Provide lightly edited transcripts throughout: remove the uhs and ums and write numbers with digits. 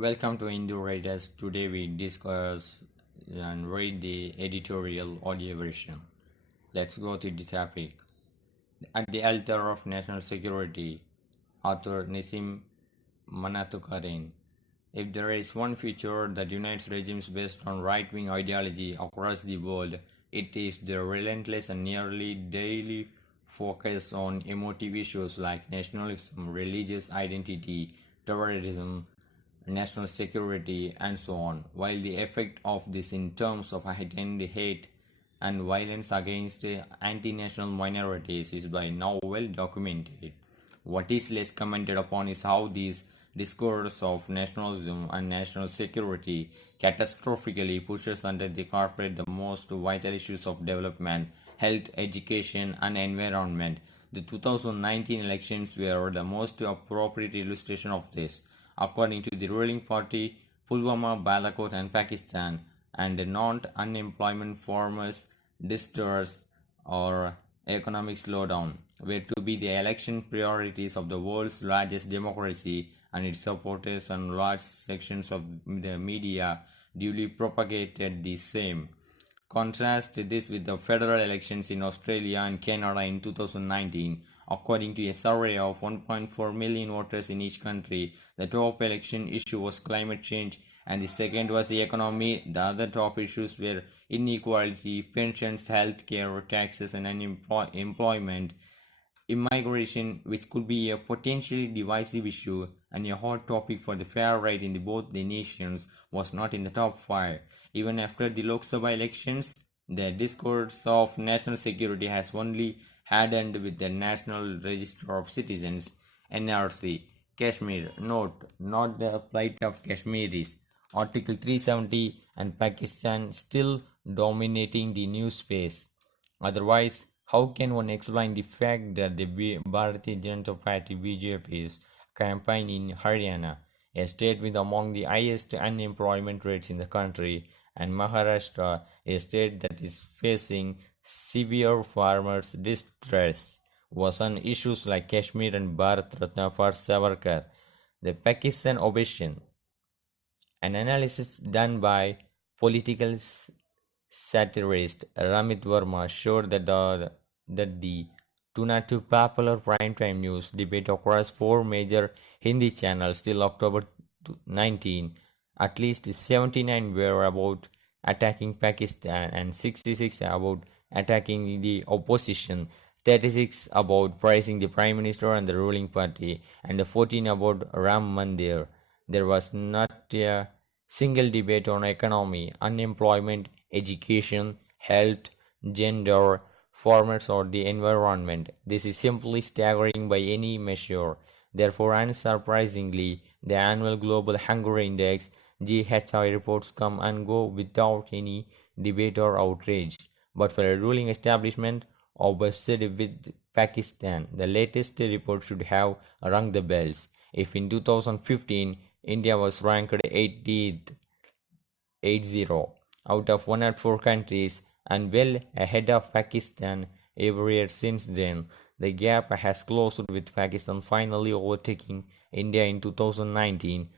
Welcome to Indo Writers. Today we discuss and read the editorial audio version. Let's go to the topic. At the altar of national security, author Nissim Manatukarin. If there is one feature that unites regimes based on right-wing ideology across the world, it is the relentless and nearly daily focus on emotive issues like nationalism, religious identity, terrorism, national security, and so on, while the effect of this in terms of heightened hate and violence against anti-national minorities is by now well documented. What is less commented upon is how these discourse of nationalism and national security catastrophically pushes under the carpet the most vital issues of development, health, education, and environment. The 2019 elections were the most appropriate illustration of this. According to the ruling party, Pulwama, Balakot, and Pakistan, and the non-unemployment farmers, distress, or economic slowdown were to be the election priorities of the world's largest democracy, and its supporters and large sections of the media duly propagated the same. Contrast this with the federal elections in Australia and Canada in 2019. According to a survey of 1.4 million voters in each country, the top election issue was climate change and the second was the economy. The other top issues were inequality, pensions, health care, taxes, and employment. Immigration, which could be a potentially divisive issue and a hot topic for the far right in both the nations, was not in the top five. Even after the Lok Sabha elections, the discourse of national security has only hardened with the National Register of Citizens (NRC). Kashmir. Note: not the plight of Kashmiris. Article 370 and Pakistan still dominating the news space. Otherwise, how can one explain the fact that the Bharatiya Janata Party BJP's campaign in Haryana, a state with among the highest unemployment rates in the country, and Maharashtra, a state that is facing severe farmers' distress, was on issues like Kashmir and Bharat Ratna for Savarkar? The Pakistan opposition. An analysis done by political satirist Ramit Verma showed that the 2 popular primetime news debate across four major Hindi channels till October 19, at least 79 were about attacking Pakistan and 66 about attacking the opposition, 36 about praising the Prime Minister and the ruling party, and 14 about Ram Mandir. There was not a single debate on economy, unemployment, education, health, gender, farmers, or the environment. This is simply staggering by any measure. Therefore, unsurprisingly, the annual Global Hunger Index (GHI) reports come and go without any debate or outrage. But for a ruling establishment obsessed with Pakistan, the latest report should have rung the bells. If in 2015 India was ranked 80th out of 104 countries and well ahead of Pakistan every year since then, the gap has closed with Pakistan finally overtaking India in 2019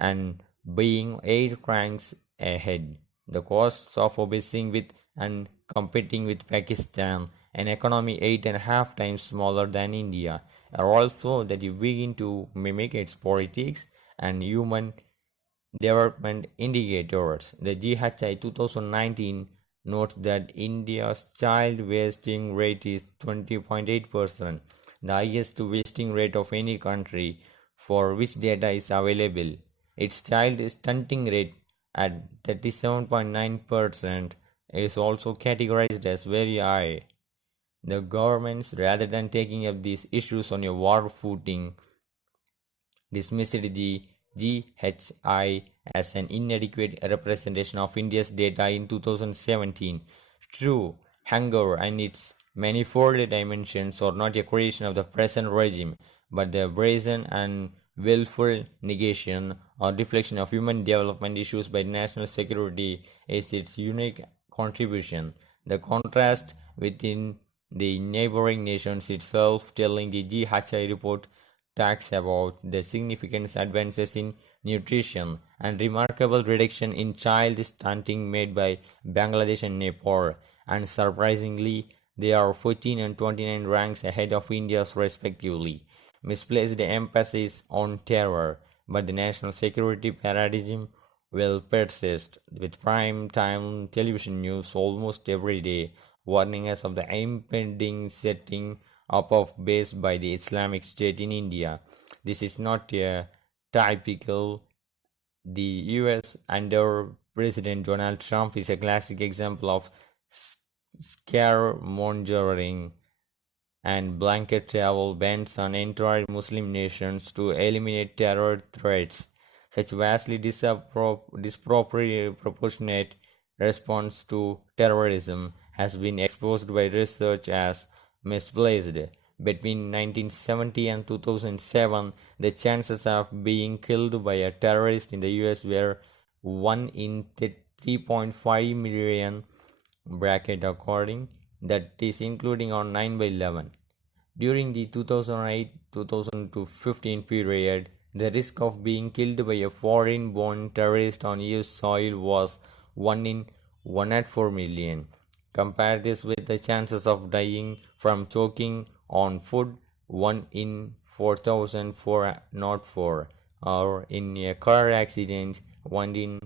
and being 8 ranks ahead. The costs of obsessing with and competing with Pakistan, an economy 8.5 times smaller than India, are also that you begin to mimic its politics and human development indicators. The GHI 2019 notes that India's child wasting rate is 20.8%, the highest wasting rate of any country for which data is available. Its child stunting rate at 37.9% is also categorized as very high. The governments, rather than taking up these issues on a war footing, dismissed the GHI as an inadequate representation of India's data in 2017. True, hunger and its manifold dimensions are not a creation of the present regime, but the brazen and willful negation or deflection of human development issues by national security is its unique contribution. The contrast within the neighboring nations itself, telling the GHI report talks about the significant advances in nutrition, and remarkable reduction in child stunting made by Bangladesh and Nepal. And surprisingly, they are 14 and 29 ranks ahead of India's respectively. Misplaced emphasis on terror, but the national security paradigm will persist, with prime time television news almost every day warning us of the impending setting up of base by the Islamic State in India. This is not a typical. The US under President Donald Trump is a classic example of scaremongering and blanket travel bans on entire Muslim nations to eliminate terror threats. Such vastly disproportionate response to terrorism has been exposed by research as misplaced. Between 1970 and 2007, the chances of being killed by a terrorist in the US were 1 in 3.5 million bracket according that is including on 9 by 11. During the 2008-2015 period, the risk of being killed by a foreign-born terrorist on US soil was 1 in 104 million. Compare this with the chances of dying from choking on food 1 in 4,404 or in a car accident 1 in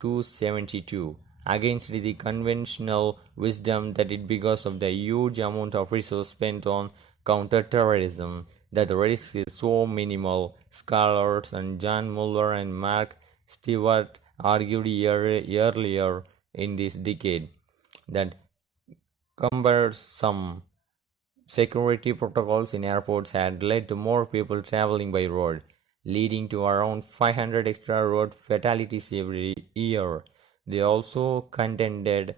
272 against the conventional wisdom that it because of the huge amount of resources spent on counter-terrorism that the risk is so minimal. Scholars and John Muller and Mark Stewart argued earlier in this decade that cumbersome security protocols in airports had led to more people traveling by road, leading to around 500 extra road fatalities every year. They also contended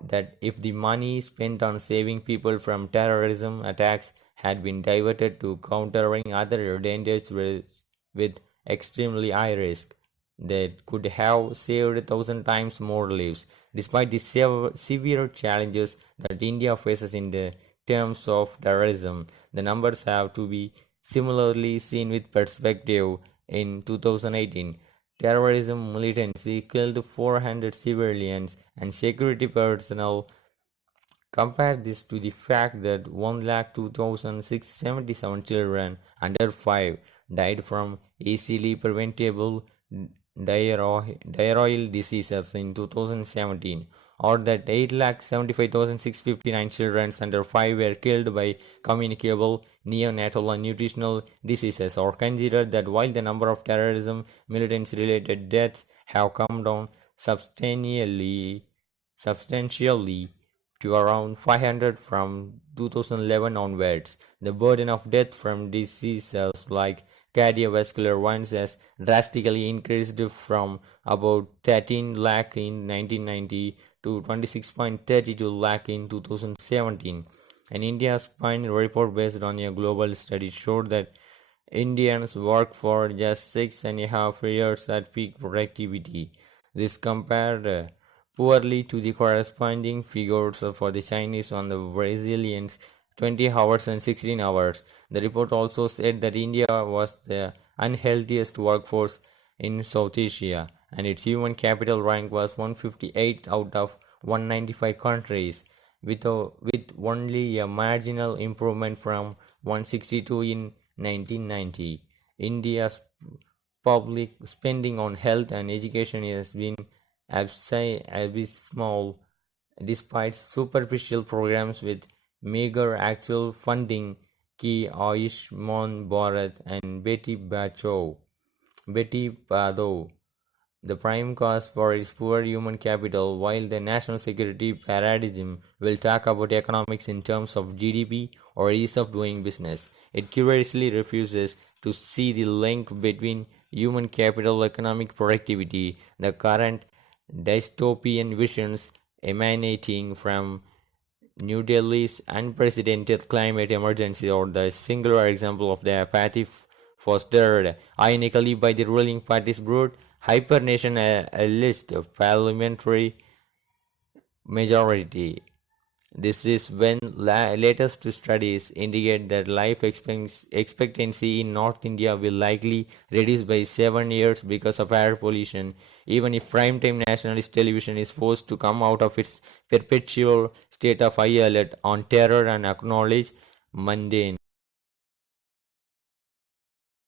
that if the money spent on saving people from terrorism attacks had been diverted to countering other dangers with extremely high risk, that could have saved 1,000 times more lives. Despite the severe challenges that India faces in the terms of terrorism, the numbers have to be similarly seen with perspective. In 2018, terrorism militancy killed 400 civilians and security personnel. Compare this to the fact that 1,02,677 children under 5 died from easily preventable diarrheal diseases in 2017, or that 8,75,659 children under 5 were killed by communicable neonatal and nutritional diseases, or consider that while the number of terrorism militants-related deaths have come down substantially to around 500 from 2011 onwards, the burden of death from diseases like cardiovascular ones has drastically increased from about 13 lakh in 1990 to 26.32 lakh in 2017. And India's final report based on a global study showed that Indians work for just 6.5 years at peak productivity. This compared poorly to the corresponding figures for the Chinese on the Brazilians 20 hours and 16 hours. The report also said that India was the unhealthiest workforce in South Asia, and its human capital rank was 158 out of 195 countries, with only a marginal improvement from 162 in 1990. India's public spending on health and education has been abysmal despite superficial programs with meager actual funding. Ki Ayushman Bharat and Beti Padho, the prime cause for its poor human capital, while the national security paradigm will talk about economics in terms of GDP or ease of doing business. It curiously refuses to see the link between human capital economic productivity. The current dystopian visions emanating from New Delhi's unprecedented climate emergency are the singular example of the apathy fostered ironically by the ruling party's broad hypernationalist parliamentary majority. This is when latest studies indicate that life expectancy in North India will likely reduce by 7 years because of air pollution, even if primetime nationalist television is forced to come out of its perpetual state of high alert on terror and acknowledge mundane